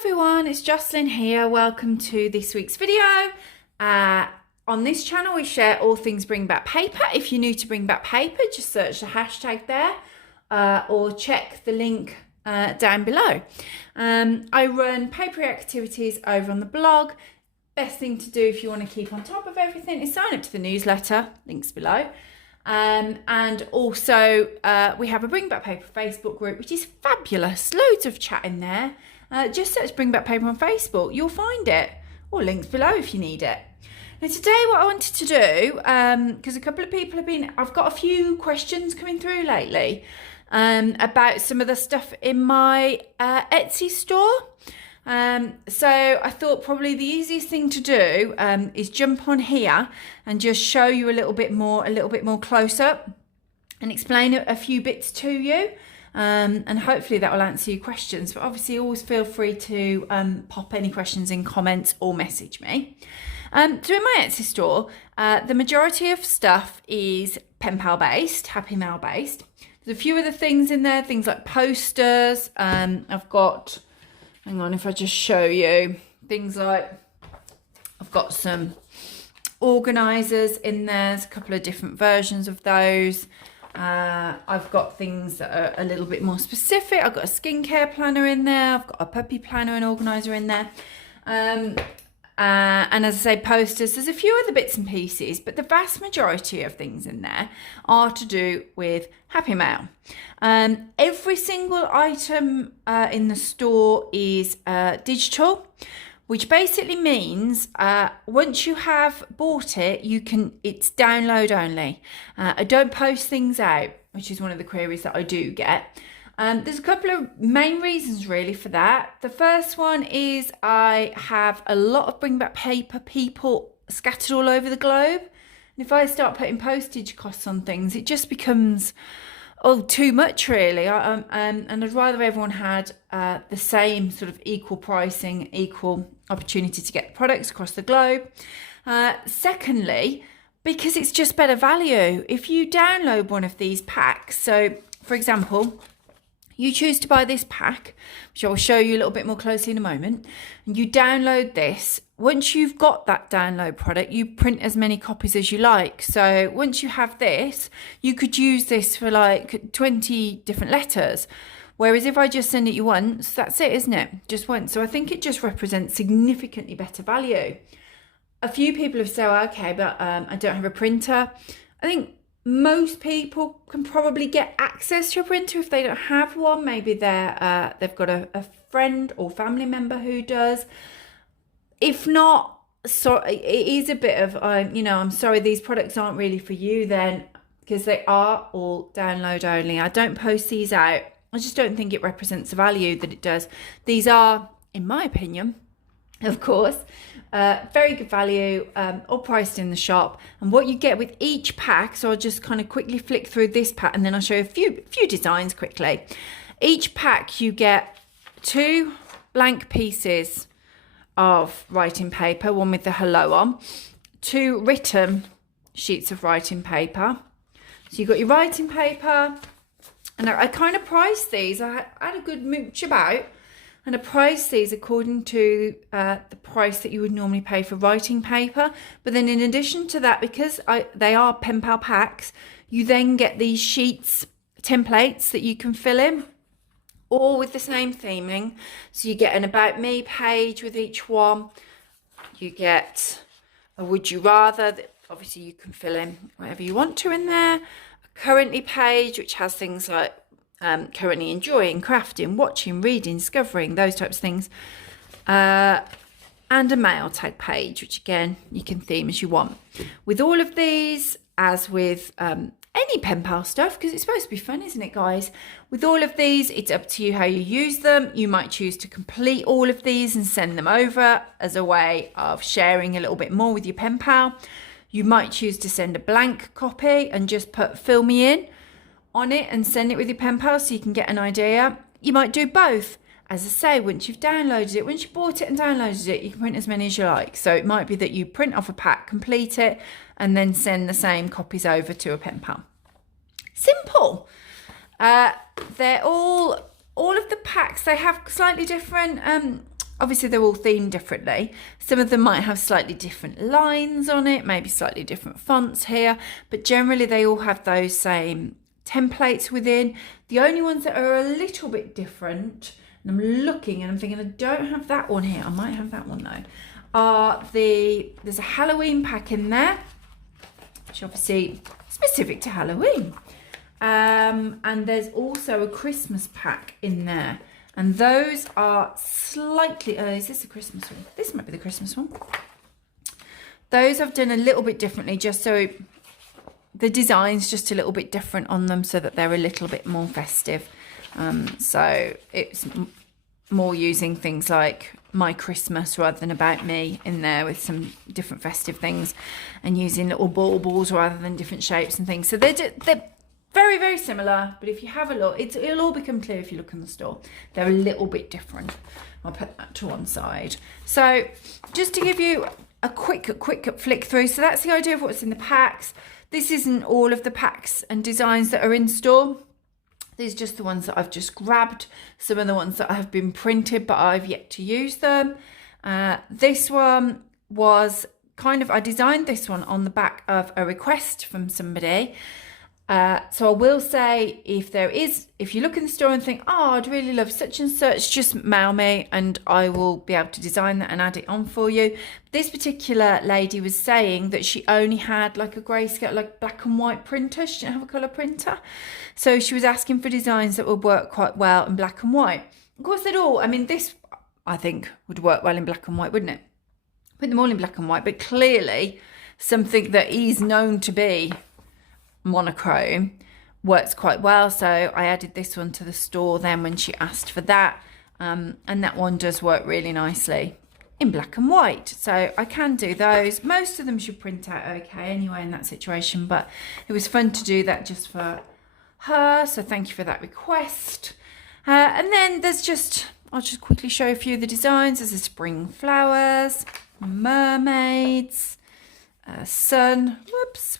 everyone, it's Jocelyn here. Welcome to this week's video. On this channel we share all things Bring Back Paper. If you're new to Bring Back Paper, just search the hashtag there or check the link down below. I run paper activities over on the blog. Best thing to do if you want to keep on top of everything is sign up to the newsletter, links below. And also we have a Bring Back Paper Facebook group, which is fabulous. Loads of chat in there. Just search Bring Back Paper on Facebook, you'll find it, or links below if you need it. Now today what I wanted to do, because a couple of people I've got a few questions coming through lately about some of the stuff in my Etsy store. So I thought probably the easiest thing to do is jump on here and just show you a little bit more close up and explain a few bits to you. And hopefully that will answer your questions, but obviously always feel free to pop any questions in comments or message me. So in my Etsy store, the majority of stuff is pen pal based, Happy Mail based. There's a few other things in there, things like posters. I've got, hang on, if I just show you, things like, I've got some organisers in there. There's a couple of different versions of those. I've got things that are a little bit more specific. I've got a skincare planner in there. I've got a puppy planner and organiser in there. And as I say, posters. There's a few other bits and pieces, but the vast majority of things in there are to do with Happy Mail. Every single item in the store is digital, which basically means once you have bought it, it's download only. I don't post things out, which is one of the queries that I do get. There's a couple of main reasons really for that. The first one is I have a lot of Bring Back Paper people scattered all over the globe. And if I start putting postage costs on things, it just becomes too much really. And I'd rather everyone had the same sort of equal pricing, equal opportunity to get products across the globe. Secondly, because it's just better value. If you download one of these packs, so for example, you choose to buy this pack, which I will show you a little bit more closely in a moment, and you download this. Once you've got that download product, you print as many copies as you like. So once you have this, you could use this for like 20 different letters. Whereas if I just send it you once, that's it, isn't it? Just once. So I think it just represents significantly better value. A few people have said, oh, okay, but I don't have a printer. I think most people can probably get access to a printer if they don't have one. Maybe they've got a friend or family member who does. If not, so it is a bit of, I'm sorry, these products aren't really for you then, because they are all download only. I don't post these out. I just don't think it represents the value that it does. These are, in my opinion, of course, very good value, all priced in the shop. And what you get with each pack, so I'll just kind of quickly flick through this pack and then I'll show you a few designs quickly. Each pack you get 2 blank pieces of writing paper, one with the hello on, 2 written sheets of writing paper. So you've got your writing paper, and I kind of priced these. I had a good mooch about, and I priced these according to the price that you would normally pay for writing paper. But then in addition to that, because they are pen pal packs, you then get these sheets, templates that you can fill in, all with the same theming. So you get an about me page with each one. You get a would you rather that obviously you can fill in whatever you want to in there. A currently page, which has things like currently enjoying, crafting, watching, reading, discovering, those types of things. And a mail tag page, which again, you can theme as you want. With all of these, as with any pen pal stuff, because it's supposed to be fun, isn't it, guys? With all of these, it's up to you how you use them. You might choose to complete all of these and send them over as a way of sharing a little bit more with your pen pal. You might choose to send a blank copy and just put fill me in on it and send it with your pen pal so you can get an idea. You might do both. As I say, once you've downloaded it, once you bought it and downloaded it, you can print as many as you like. So it might be that you print off a pack, complete it, and then send the same copies over to a pen pal. Simple. They're all of the packs, they have slightly different Obviously, they're all themed differently. Some of them might have slightly different lines on it, maybe slightly different fonts here, but generally they all have those same templates within. The only ones that are a little bit different, and I'm looking and I'm thinking I don't have that one here, I might have that one though, there's a Halloween pack in there, which obviously specific to Halloween. And there's also a Christmas pack in there. And those are slightly, is this the Christmas one? This might be the Christmas one. Those I've done a little bit differently, just so the design's just a little bit different on them, so that they're a little bit more festive. So it's more using things like My Christmas rather than About Me in there, with some different festive things, and using little baubles rather than different shapes and things. So they're very, very similar, but if you have a look, it'll all become clear if you look in the store. They're a little bit different. I'll put that to one side. So just to give you a quick flick through. So that's the idea of what's in the packs. This isn't all of the packs and designs that are in store. These are just the ones that I've just grabbed. Some of the ones that have been printed, but I've yet to use them. This one was I designed this one on the back of a request from somebody. So I will say, if you look in the store and think, oh, I'd really love such and such, just mail me and I will be able to design that and add it on for you. This particular lady was saying that she only had like a grayscale, like black and white printer. She didn't have a colour printer. So she was asking for designs that would work quite well in black and white. Of course, this I think would work well in black and white, wouldn't it? Put them all in black and white, but clearly something that is known to be monochrome works quite well, so I added this one to the store then when she asked for that, and that one does work really nicely in black and white, so I can do those. Most of them should print out okay anyway in that situation, but it was fun to do that just for her, so thank you for that request. And then I'll just quickly show a few of the designs. There's the spring flowers, mermaids, sun, whoops,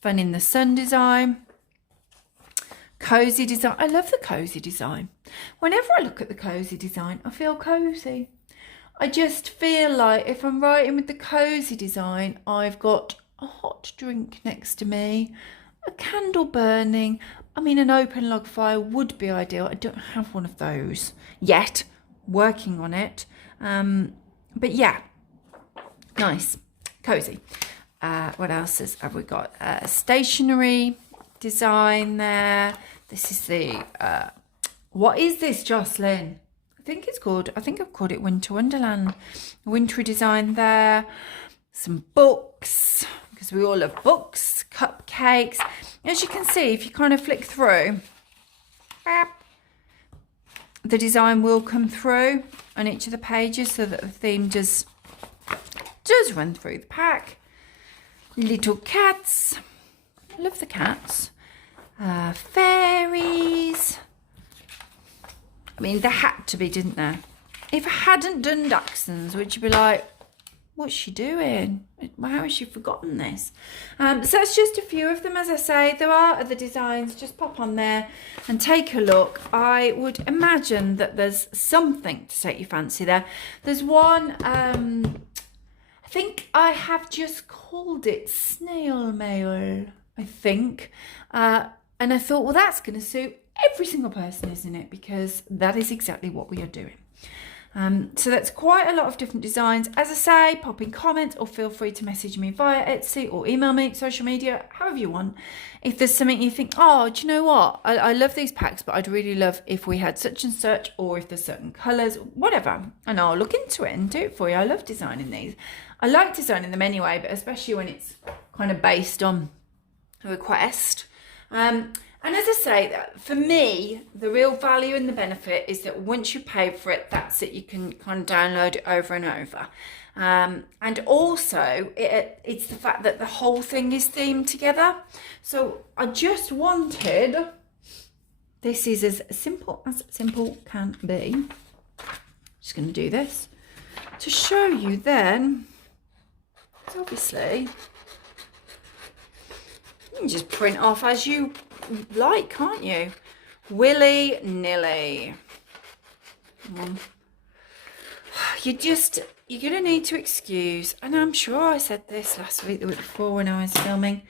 fun in the sun design, cozy design. I love the cozy design. Whenever I look at the cozy design, I feel cozy. I just feel like if I'm writing with the cozy design, I've got a hot drink next to me, a candle burning. I mean, an open log fire would be ideal. I don't have one of those yet, working on it. But yeah, nice, cozy. What else have we got? Stationery design there. This is the, what is this, Jocelyn? I think I've called it Winter Wonderland. Wintry design there. Some books, because we all love books, cupcakes. As you can see, if you kind of flick through, the design will come through on each of the pages, so that the theme does run through the pack. Little cats. I love the cats. Fairies. I mean, there had to be, didn't there? If I hadn't done Dachshunds, would you be like, what's she doing? How has she forgotten this? So that's just a few of them. As I say, there are other designs. Just pop on there and take a look. I would imagine that there's something to take your fancy there. There's one... I think I have just called it snail mail, I think. And I thought, well, that's going to suit every single person, isn't it? Because that is exactly what we are doing. So that's quite a lot of different designs. As I say, pop in comments or feel free to message me via Etsy or email me, social media, however you want. If there's something you think, oh, do you know what? I love these packs, but I'd really love if we had such and such, or if there's certain colours, whatever. And I'll look into it and do it for you. I love designing these. I like designing them anyway, but especially when it's kind of based on a request. And as I say, for me, the real value and the benefit is that once you pay for it, that's it. You can kind of download it over and over. And also, it's the fact that the whole thing is themed together. So I just wanted, this is as simple can be. Just going to do this to show you then. So obviously, you can just print off as you like, can't you? Willy-nilly. you're going to need to excuse, and I'm sure I said this last week, the week before when I was filming,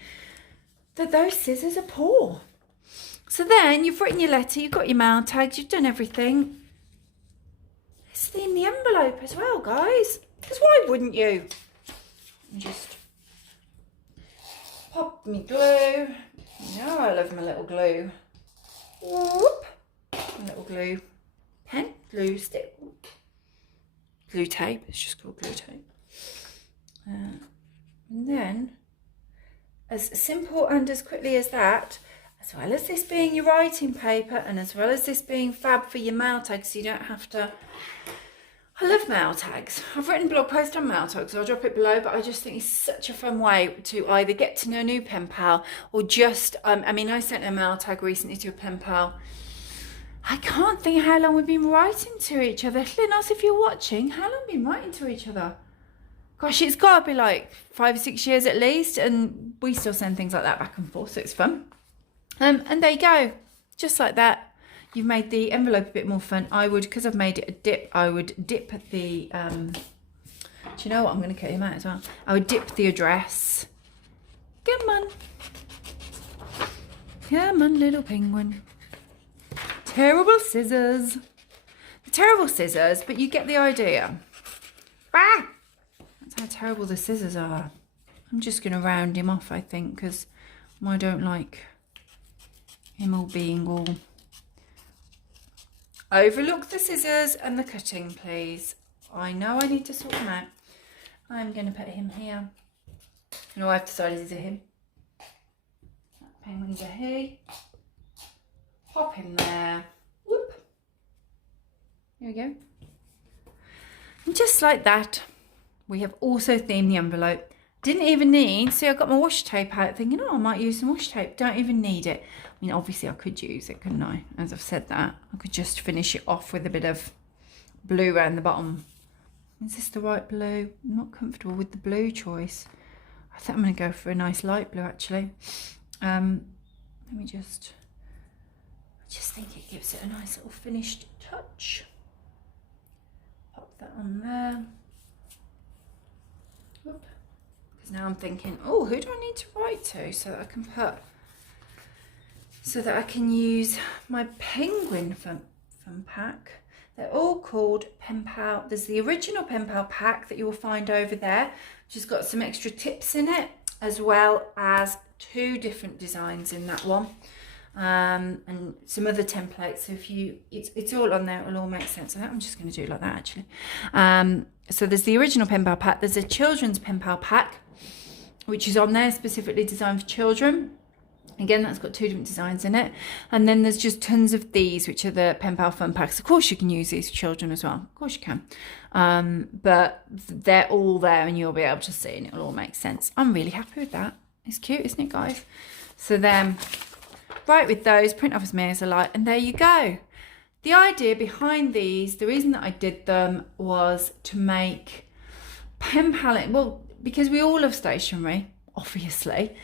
that those scissors are poor. So then you've written your letter, you've got your mail tags, you've done everything. It's in the envelope as well, guys. Because why wouldn't you? Just pop me glue. You know I love my little glue. Whoop. My little glue pen, glue stick, glue tape. It's just called glue tape. And then, as simple and as quickly as that, as well as this being your writing paper and as well as this being fab for your mail tags, so you don't have to... I love mail tags. I've written a blog post on mail tags, so I'll drop it below, but I just think it's such a fun way to either get to know a new pen pal or just, I mean, I sent a mail tag recently to a pen pal. I can't think how long we've been writing to each other. Linos, if you're watching, how long have we been writing to each other? Gosh, it's got to be like 5 or 6 years at least, and we still send things like that back and forth, so it's fun. And there you go, just like that. You've made the envelope a bit more fun. I would, because I've made it a dip, I would dip the, do you know what, I'm going to cut him out as well. I would dip the address. Come on. Come on, little penguin. Terrible scissors. Terrible scissors, but you get the idea. Ah! That's how terrible the scissors are. I'm just going to round him off, I think, because I don't like him all being all... Overlook the scissors and the cutting, please. I know I need to sort them out. I'm going to put him here. No, I've decided it's a him. That penguin's a he. Pop him there. Whoop. Here we go. And just like that, we have also themed the envelope. Didn't even need, see, I got my washi tape out thinking, oh, I might use some washi tape. Don't even need it. I mean, obviously I could use it, couldn't I? As I've said that, I could just finish it off with a bit of blue around the bottom. Is this the right blue? I'm not comfortable with the blue choice. I think I'm going to go for a nice light blue, actually. Let me just, I just think it gives it a nice little finished touch. Pop that on there. Whoop. Because now I'm thinking, oh, who do I need to write to so that I can put, so that I can use my penguin fun pack. They're all called Pen Pal. There's the original Pen Pal pack that you will find over there, which has got some extra tips in it, as well as 2 different designs in that one, and some other templates. So if you, it's all on there, it'll all make sense. I'm just going to do it like that, actually. So there's the original Pen Pal pack. There's a children's Pen Pal pack, which is on there, specifically designed for children. Again, that's got 2 different designs in it. And then there's just tons of these, which are the Pen Pal Fun Packs. Of course, you can use these for children as well. Of course you can. But they're all there and you'll be able to see and it'll all make sense. I'm really happy with that. It's cute, isn't it, guys? So then, write with those, print off as many as I like, and there you go. The idea behind these, the reason that I did them was to make pen palette, well, because we all love stationery, obviously.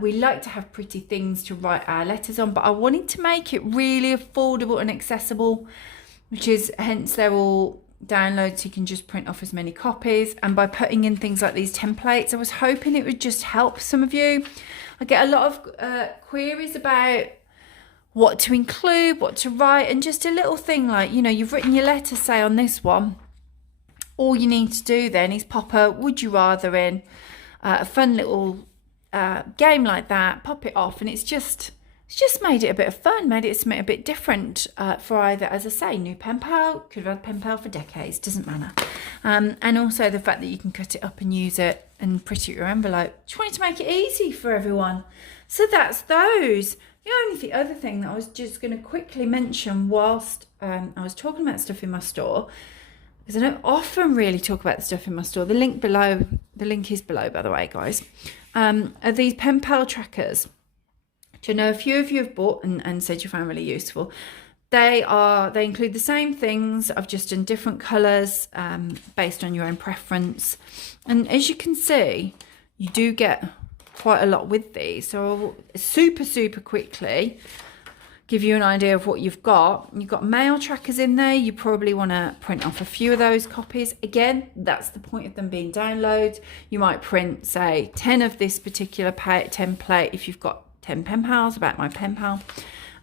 We like to have pretty things to write our letters on, but I wanted to make it really affordable and accessible, which is hence they're all downloads, so you can just print off as many copies. And by putting in things like these templates, I was hoping it would just help some of you. I get a lot of queries about what to include, what to write, and just a little thing like, you know, you've written your letter, say, on this one. All you need to do then is pop a would you rather in, a fun little game like that, pop it off, and it's just made it a bit of fun, made it something a bit different for either, as I say, new pen pal, could have had pen pal for decades, doesn't matter. And also the fact that you can cut it up and use it and print it your envelope. Just wanted to make it easy for everyone. So that's those. The other thing that I was just going to quickly mention whilst I was talking about stuff in my store, because I don't often really talk about the stuff in my store. The link is below, by the way, guys. Are these pen pal trackers, which I know a few of you have bought and said you found really useful. They include the same things. I've just done different colours based on your own preference. And as you can see, you do get quite a lot with these. So super, super quickly, give you an idea of what you've got. You've got mail trackers in there. You probably want to print off a few of those copies. Again, that's the point of them being downloads. You might print, say, 10 of this particular template if you've got 10 pen pals, about my pen pal.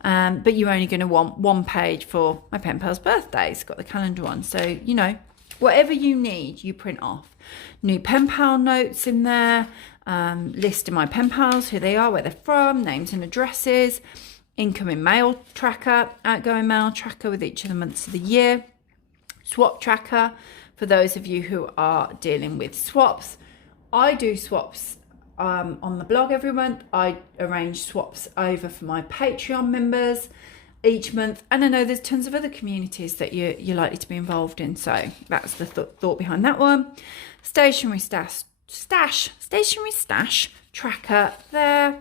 But you're only going to want one page for my pen pal's birthday. It's got the calendar on. So, you know, whatever you need, you print off. New pen pal notes in there. List of my pen pals, who they are, where they're from, names and addresses. Incoming mail tracker, outgoing mail tracker with each of the months of the year. Swap tracker for those of you who are dealing with swaps. I do swaps on the blog every month. I arrange swaps over for my Patreon members each month, and I know there's tons of other communities that you're likely to be involved in, so that's the thought behind that one. Stationery stash tracker there.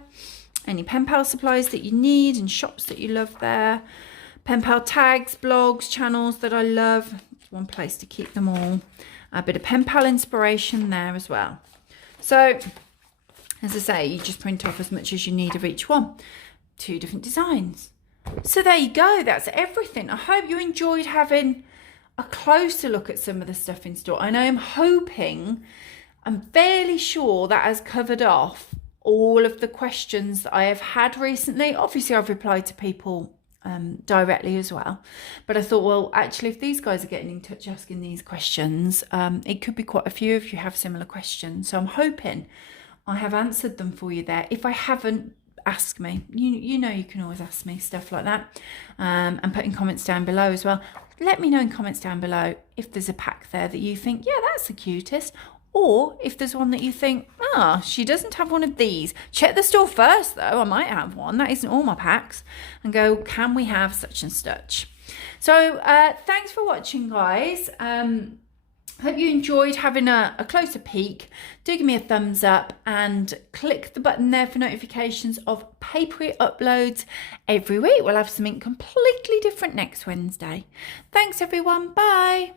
Any pen pal supplies that you need and shops that you love there. Pen pal tags, blogs, channels that I love. One place to keep them all. A bit of pen pal inspiration there as well. So, as I say, you just print off as much as you need of each one. 2 different designs. So there you go. That's everything. I hope you enjoyed having a closer look at some of the stuff in store. And I'm fairly sure that has covered off all of the questions that I have had recently. Obviously, I've replied to people directly as well. But I thought, well, actually, if these guys are getting in touch asking these questions, it could be quite a few if you have similar questions. So I'm hoping I have answered them for you there. If I haven't, ask me. You know you can always ask me stuff like that. And put in comments down below as well. Let me know in comments down below if there's a pack there that you think, yeah, that's the cutest. Or if there's one that you think, she doesn't have one of these. Check the store first, though. I might have one. That isn't all my packs. And go, can we have such and such? So thanks for watching, guys. Hope you enjoyed having a closer peek. Do give me a thumbs up and click the button there for notifications of papery uploads every week. We'll have something completely different next Wednesday. Thanks, everyone. Bye.